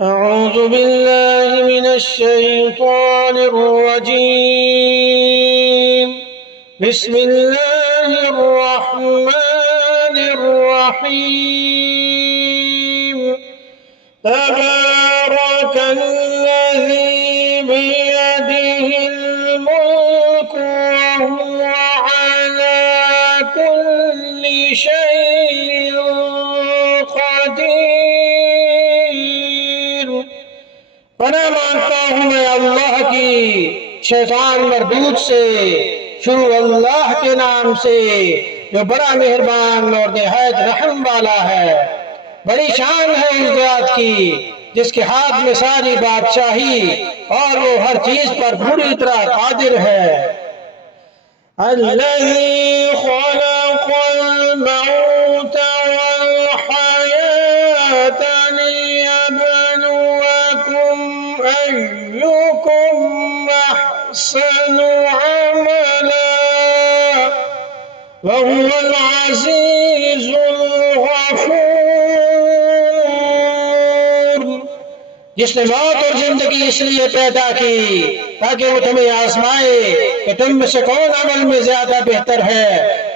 أعوذ بالله من الشيطان الرجيم بسم الله الرحمن الرحيم تبارك الذي بيده الملك وهو على كل شيء قدير। पना मानता हूँ मैं अल्लाह की, शैतान मरदूद से, शुरू अल्लाह के नाम से जो बड़ा मेहरबान और निहायत रहम वाला है। बड़ी शान है उस ज़ात की जिसके हाथ में सारी बादशाही और वो हर चीज पर पूरी तरह कादिर है। अल्लज़ी खलक़ल मौत वल हयात लियब्लुवकुम अय्युकुम अहसनु अमला वहुवल अज़ीज़ुल गफ़ूर। जिसने मौत और जिंदगी इसलिए पैदा की ताकि वो तुम्हें आजमाए कि तुम में से कौन अमल में ज्यादा बेहतर है,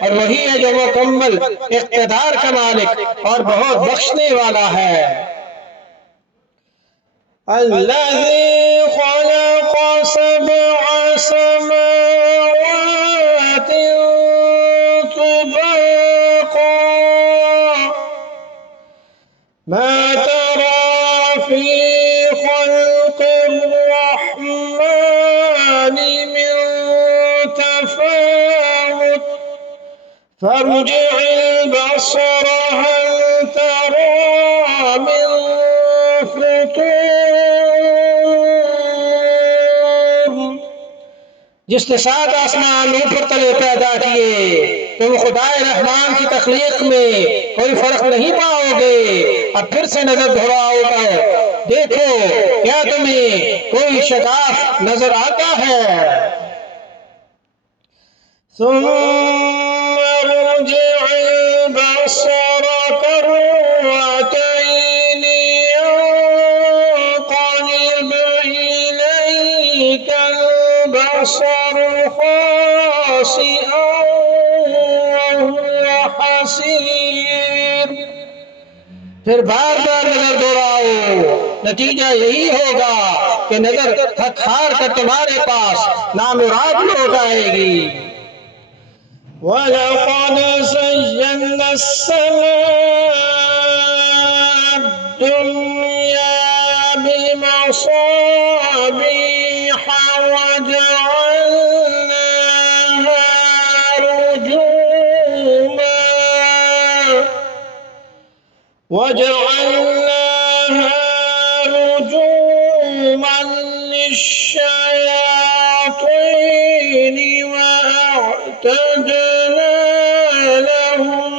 और वही है जो मुकम्मल इख्तिदार का मालिक और बहुत बख्शने वाला है। अल्लज़ी खलक़ सबअ समावातिन तुबाक़ा मा तरा फी खल्क़िर रहमानि मिन तफ़ावुत फर्जि'ल बसर हल तरा मिन फुतूर। जिसने 7 आसमान ऊपर तले पैदा किए, तुम खुदाए रहमान की तख्लीक में कोई फर्क नहीं पाओगे। अब फिर से नजर घुराओ कर देखो, क्या तुम्हें कोई शगाफ नजर आता है? सुम्मा रुजि'ल बसर कर्रतैनि यंक़लिब इलैकल बसर खासिअन वहुव हसीर। फिर बार बार नजर दौड़ाओ, नतीजा यही होगा कि नजर थक हार कर तुम्हारे पास नामुराद लौट आएगी। वलक़द ज़य्यना अस्समाअ दुनिया बिमसाबीह वजअलनाहा रुजूमन लिश्शयातीन वअअतदना लहुम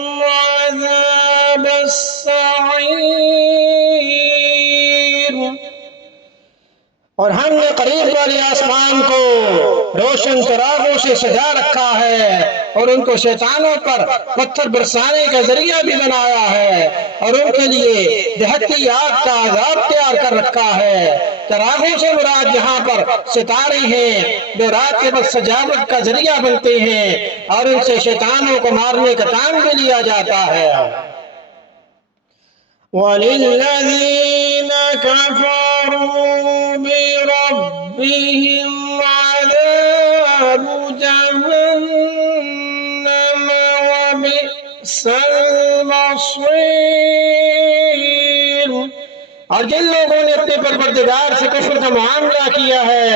अज़ाबस सईर। और हमने करीब वाले आसमान को रोशन चिरागों से सजा रखा है, और उनको शैतानों पर पत्थर बरसाने का जरिया भी बनाया है, और उनके लिए दहकती आग का अजाब तैयार कर रखा है। चिरागों से मुराद यहाँ पर सितारे हैं जो रात के वक्त सजावट का जरिया बनते हैं, और उनसे शैतानों को मारने का काम भी लिया जाता है। वलिल्लज़ीन कफ़रू बिरब्बिहिम अज़ाबु जहन्नम वबिअसल मसीर। और जिन लोगों ने अपने परवरदिगार से कुफ्र का मामला किया है,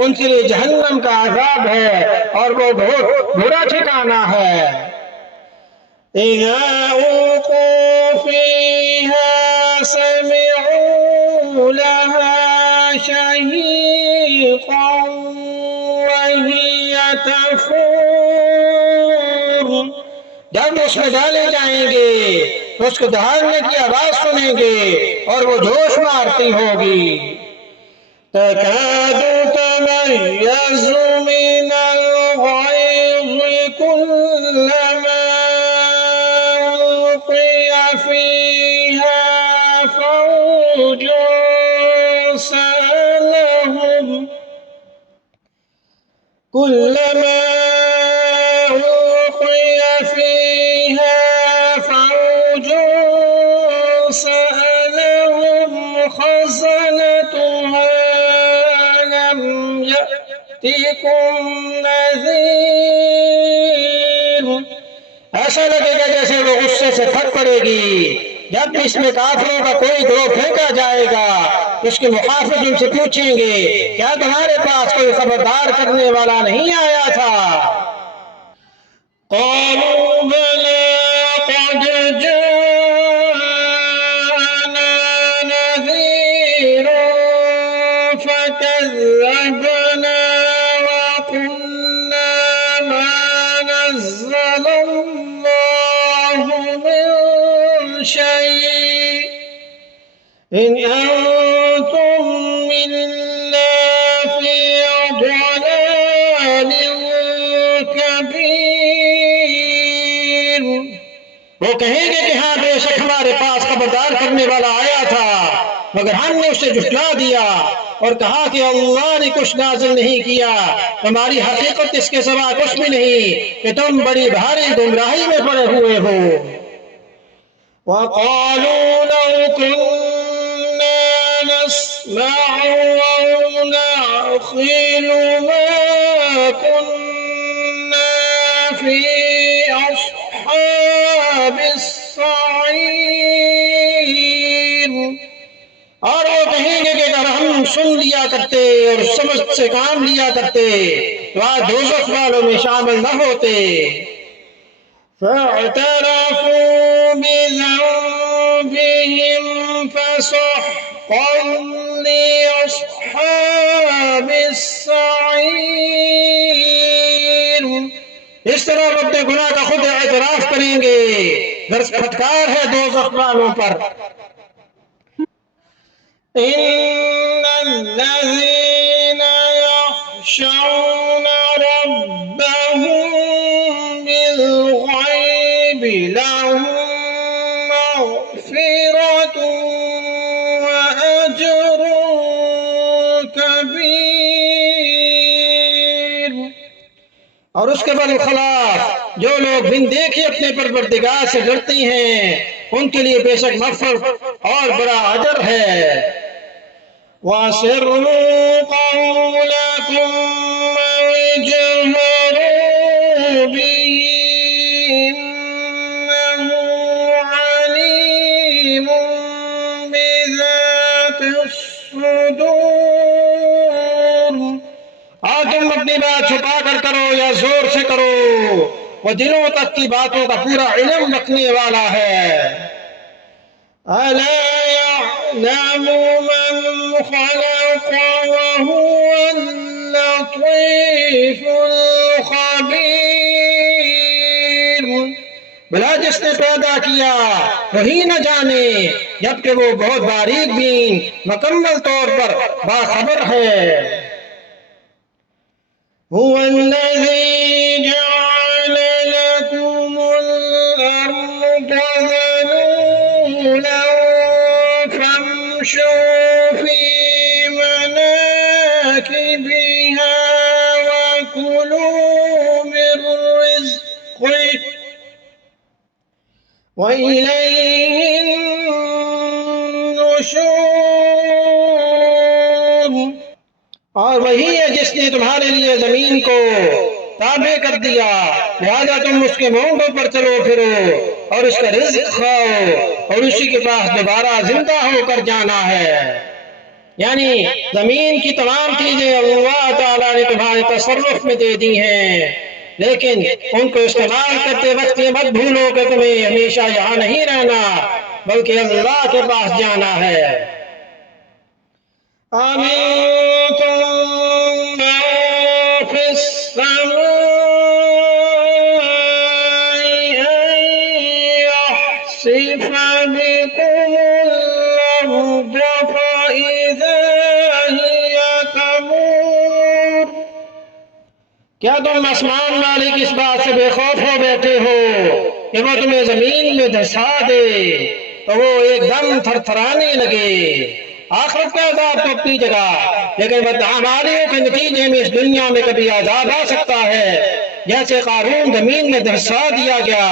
उनके लिए जहन्नम का अज़ाब है और वो बहुत बुरा ठिकाना है। इज़ा उल्क़ू फ़ीहा समिअू लहा शहीक़न वहिय तफ़ूर। जब उसमें डाले जाएंगे तो उसको दहाड़ने की आवाज सुनेंगे और वो जोश मारती होगी। तकादु तमय्यज़ु मिनल ग़यज़ कुल्लमा उल्क़िय फ़ीहा फ़ौजुन سألهم كلما ألقي فيها فوج سألهم خزنتها ألم يأتكم नज़ीर। ऐसा लगेगा जैसे वो गुस्से से फट पड़ेगी जब भी इसमें काफिरों का कोई ग्रोह फेंका जाएगा। उसके मुखाफिज उनसे पूछेंगे क्या तुम्हारे पास कोई खबरदार करने वाला नहीं आया था? क़ालू बला क़द जाअना नज़ीरुन फ़कज़्ज़बना वक़ुल्ना मा नज़्ज़लल्लाहु मिन शै'इन इन अंतुम इल्ला फ़ी ضलालिन कबीर। वो कहेंगे कि हाँ बेशक हमारे पास खबरदार करने वाला आया था मगर हमने उसे झुठला दिया और कहा कि अल्लाह ने कुछ नाज़िल नहीं किया, तुम्हारी हकीकत इसके सिवा कुछ भी नहीं कि तुम बड़ी भारी गुमराही में पड़े हुए हो। वक़ालू लौ कुन्ना नस्मअु औ नअक़िलु मा कुन्ना फ़ी अस्हाबिस सईर। और वो कहेंगे कि अगर हम सुन लिया करते और समझ से काम लिया करते तो आज दोज़ख वालों में शामिल न होते। फ़अतरफ़ू बिज़ंबिहिम फ़सुह्क़न लिअस्हाबिस सईर। इस तरह वो अपने गुनाह का खुद एतराफ करेंगे, दर्स फटकार है दोज़ख वालों पर। इन्नल्लज़ीन यख़शौन रब्बहुम बिल-ग़ैबि लहुम मग़फ़िरतुन व अज्रुन कबीर। और उसके बरखिलाफ जो लोग बिन देखे अपने परवरदिगार से डरते हैं उनके लिए बेशक मग़फ़िरत और बड़ा अजर है। वअसिर्रू क़ौलकुम औ इजहरू बिही इन्नहु अलीमुन बिज़ातिस सुदूर। और तुम अपनी बात छुपा कर करो या जोर से करो, वो दिलों तक की बातों का पूरा इल्म रखने वाला है। अला यअलमु मन खलक़ व हुवल लतीफुल खबीर। भला जिसने पैदा किया वही न जाने जबकि वो बहुत बारीक बीन मुकम्मल तौर पर बाखबर है। हुवल्लज़ी जअल लकुमुल अर्द ज़लूलन फम्शू फी मनाकिबिहा वकुलू मिन रिज़्क़िही व इलैहिन नुशूर। और वही है जिसने तुम्हारे लिए जमीन को ताबे कर दिया, लिहाजा तुम उसके मोंढों पर चलो फिरो और उसका रिज़्क़ खाओ और उसी के पास दोबारा जिंदा होकर जाना है। यानी जमीन की तमाम चीजें अल्लाह ताला ने तुम्हारे तसर्रुफ में दे दी हैं, लेकिन उनको इस्तेमाल करते वक्त ये मत भूलो कि तुम्हें हमेशा यहाँ नहीं रहना बल्कि अल्लाह के पास जाना है। अमिनतुम मन फिस समाई अन यख़सिफ बिकुमुल अर्द फ़इज़ा हिय तमूर। क्या तुम आसमान मालिक इस बात से बेखौफ हो बैठे हो कि वो तुम्हें जमीन में धंसा दे तो वो एकदम थरथराने लगे आखिरत का अजाब तो अपनी जगह, लेकिन बदअमालियों के नतीजे में इस दुनिया में कभी अजाब आ सकता है। जैसे कारून जमीन में धंसा दिया गया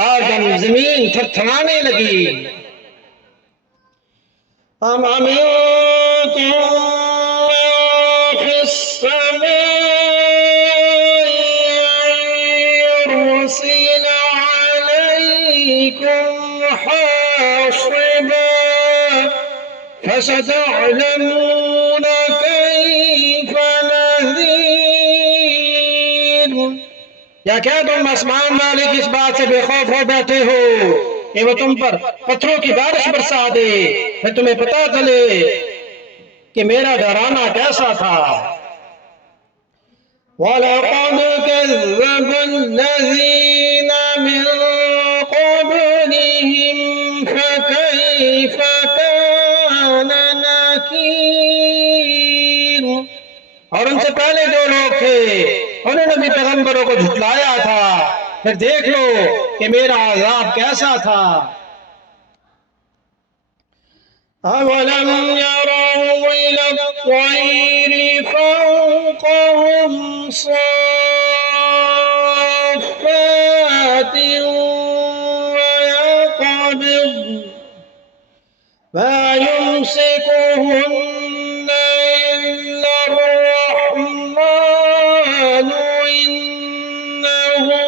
और जब जमीन थरथराने लगी। हम फसतअलमून कैफ नज़ीर। या क्या तुम आसमान वाले की इस बात से बेखौफ हो बैठे हो कि वो तुम पर पत्थरों की बारिश बरसा दे, फिर तुम्हें पता चले कि मेरा डराना कैसा था। वलक़द कज़्ज़बल्लज़ीन मिन क़ब्लिहिम फ़कैफ़ कान नकीर। और उनसे पहले जो लोग थे उन्होंने भी पैगंबरों को झुठलाया था, फिर देख लो कि मेरा अज़ाब कैसा था। अवलम यरौ इलत-तैरि फ़ौक़हुम सफ़्फ़ातिन वयक़बिज़ मा युमसिकुहुन्न इल्ला अर्रहमान इन्नहु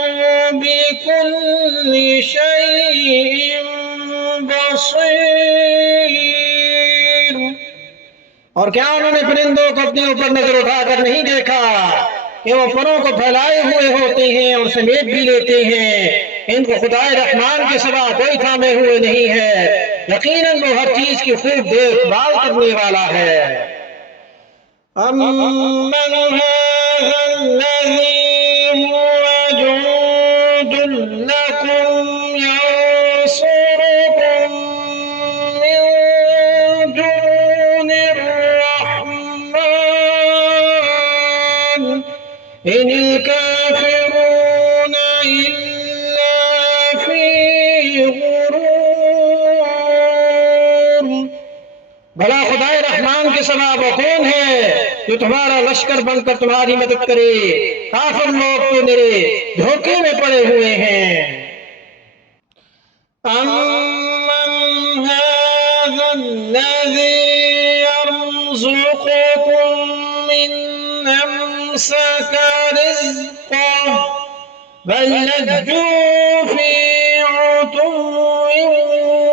बिकुल्लि शैइन बसीर। और क्या उन्होंने परिंदों को अपने ऊपर नजर उठाकर नहीं देखा कि वो परों को फैलाए हुए होते हैं और समेट भी लेते हैं। इनको खुदाए रहमान के सिवा कोई थामे हुए नहीं है। यकीनन वो हर चीज की खूब देखभाल करने वाला है। अम्मन हाज़ल्लज़ी हुवा जुंदुन लकुम यंसुरुकुम मिन दूनिर रहमान इनिल काफिरून इल्ला फी गुरूर। भला खुदाए रहमान के सिवा वो कौन है जो तुम्हारा लश्कर बनकर तुम्हारी मदद करे? काफिर लोग तो मेरे धोखे में पड़े हुए हैं। अम्मन हाज़ल्लज़ी यर्ज़ुक़ुकुम मिन अम्सक रिज़क़हु बल लज्जू फी उतुव्विन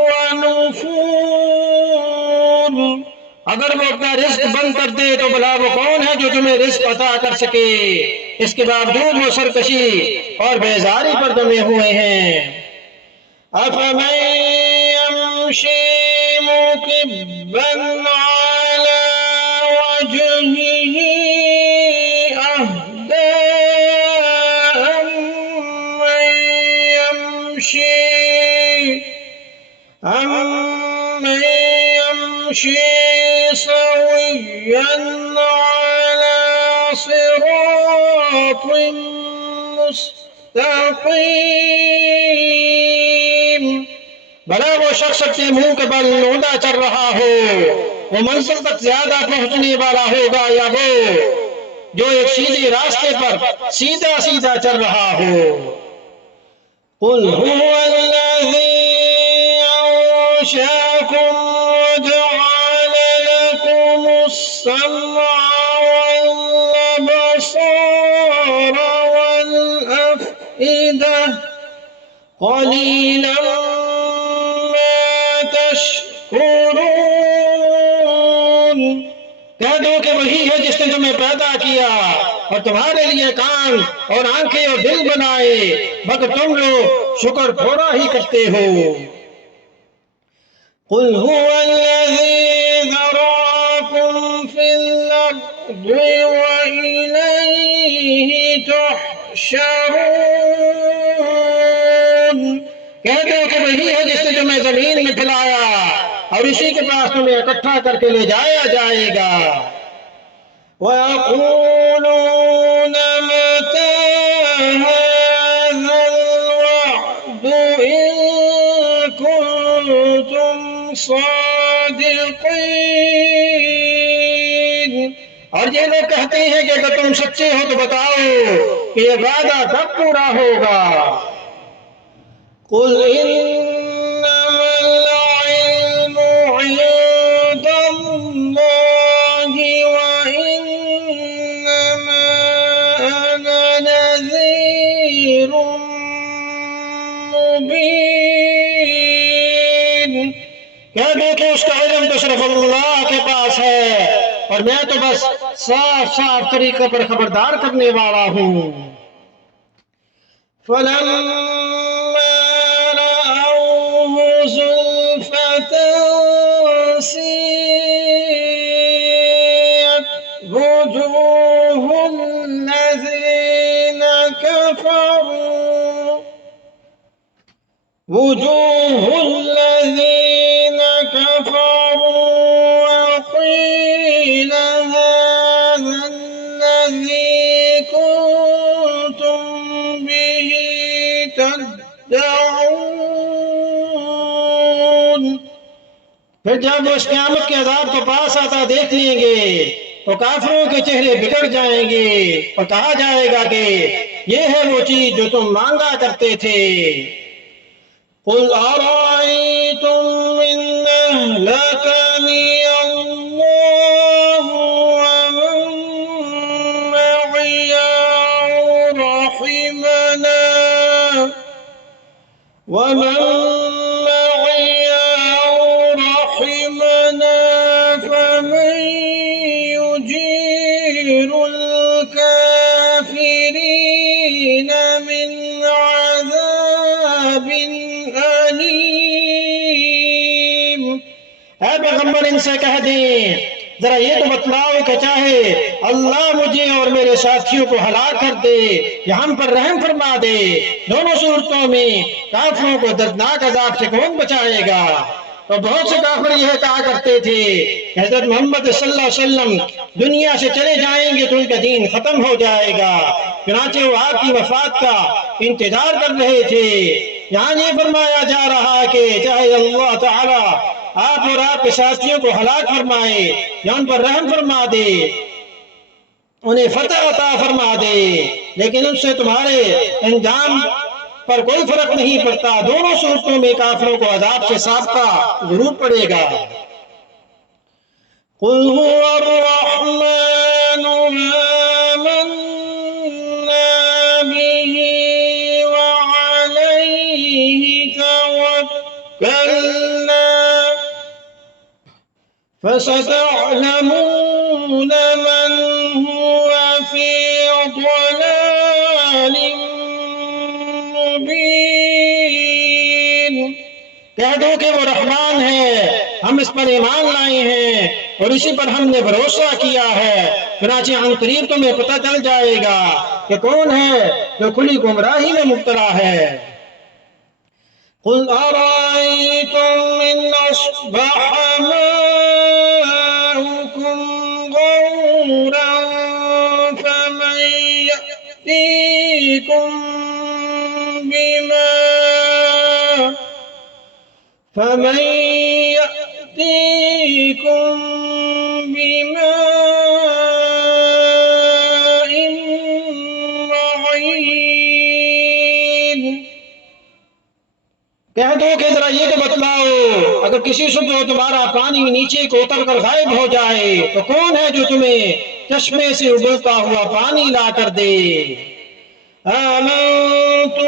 व नुफूर। अगर वो अपना रिस्क बंद कर दे तो भला वो कौन है जो तुम्हें रिस्क अता कर सके? इसके बावजूद वो सरकशी और बेजारी पर जमे हुए हैं। अफ़मन यमशी मुकिब्बन अला वजहिही अहदा अम्मन यमशी सविय्यन अला सिरातिन मुस्तक़ीम। भला वो शख्स अपने मुंह के बल लोंदा चल रहा हो, वो मंजिल तक ज्यादा पहुंचने वाला होगा, या वो जो एक सीधे रास्ते पर सीधा सीधा चल रहा हो। कुल हुवल्लज़ी अंशअकुम वजअल लकुमुस-सम्अ वल-अबसार वल-अफ़इदा क़लीलन मा तशकुरून। कह दो कि वही है जिसने तुम्हें पैदा किया और तुम्हारे लिए कान और आंखें और दिल बनाए, मगर तुम लोग शुक्र थोड़ा ही करते हो। कुल हुवल्लज़ी ज़रअकुम फिल अर्ज़ि व इलैहि तुहशरून। कह दो कि वही है जिसने तुम्हें जमीन में फैलाया और इसी के पास तुम्हें इकट्ठा करके ले जाया जाएगा। वयक़ूलून मता हाज़ल वअद इन कुन्तुम सादिक़ीन। ये लोग कहते हैं कि अगर तुम सच्चे हो तो बताओ कि ये वादा कब पूरा होगा। कुल इन्नमल इल्मु इंदल्लाहि व इन्नमा अना नज़ीरुम मुबीन। कह दो कि उसका इल्म तो सिर्फ अल्लाह के पास है और मैं तो बस साफ साफ तरीके पर खबरदार करने वाला हूँ। फलम्मा रअऊहु ज़ुल्फ़तन सीअत वुजूहुल्लज़ीन कफ़रू वक़ील हाज़ाल्लज़ी कुन्तुम बिही तद्दऊन। फिर जब उस क़यामत के अज़ाब को पास आता देख लेंगे तो काफिरों के चेहरे बिगड़ जाएंगे और कहा जाएगा कि ये है वो चीज जो तुम मांगा करते थे। कुल अरायतुम इन अहलकनी अल्लाहु व मन मअिया रहिमना वमन मअिया रहिमना फमन युजीरुल काफिरीन मिन अज़ाबिन अलीम। ऐ पैगंबर इनसे कह दें जरा ये तो बतलाओ कि चाहे अल्लाह मुझे और मेरे साथियों को हलाक कर दे या हम पर रहम फरमा दे, दोनों सूरतों में काफिरों को दर्दनाक अजाब से कौन बचाएगा। तो बहुत से काफिर यह कहा करते थे कि हज़रत मोहम्मद सल्लल्लाहु अलैहि वसल्लम दुनिया से चले जाएंगे तो उनका दीन खत्म हो जाएगा। चुनांचे वो आपकी वफात का इंतजार कर रहे थे। यहाँ ये फरमाया जा रहा है कि चाहे अल्लाह ताला आप और आपके साथियों को हलाक फरमाए या उन पर रहम फरमा दे, उन्हें फतह अता फरमा दे, लेकिन उससे तुम्हारे अंजाम पर कोई फर्क नहीं पड़ता। दोनों सूरतों में काफिरों को अजाब से साबका जरूर पड़ेगा। कुल हुवर रहमानु आमन्ना बिही व अलैहि तवक्कलना फसतअलमून मन हुव फी ضलालिन मुबीन। कह दो कि वो रहमान है, हम इस पर ईमान लाए हैं और इसी पर हमने भरोसा किया है। चुनांचे अनकरीब तुम्हें पता चल जाएगा कि कौन है जो खुली गुमराही में मुब्तला है। कुल अरायतुम इन अस्बह माउकुम गौरन फमन यअतीकुम बिमाइन मईन। कह दो कि जरा ये तो बतलाओ अगर किसी सुबह तुम्हारा पानी नीचे को उतर कर गायब हो जाए तो कौन है जो तुम्हें चश्मे से उबलता हुआ पानी ला कर दे। आमन्तु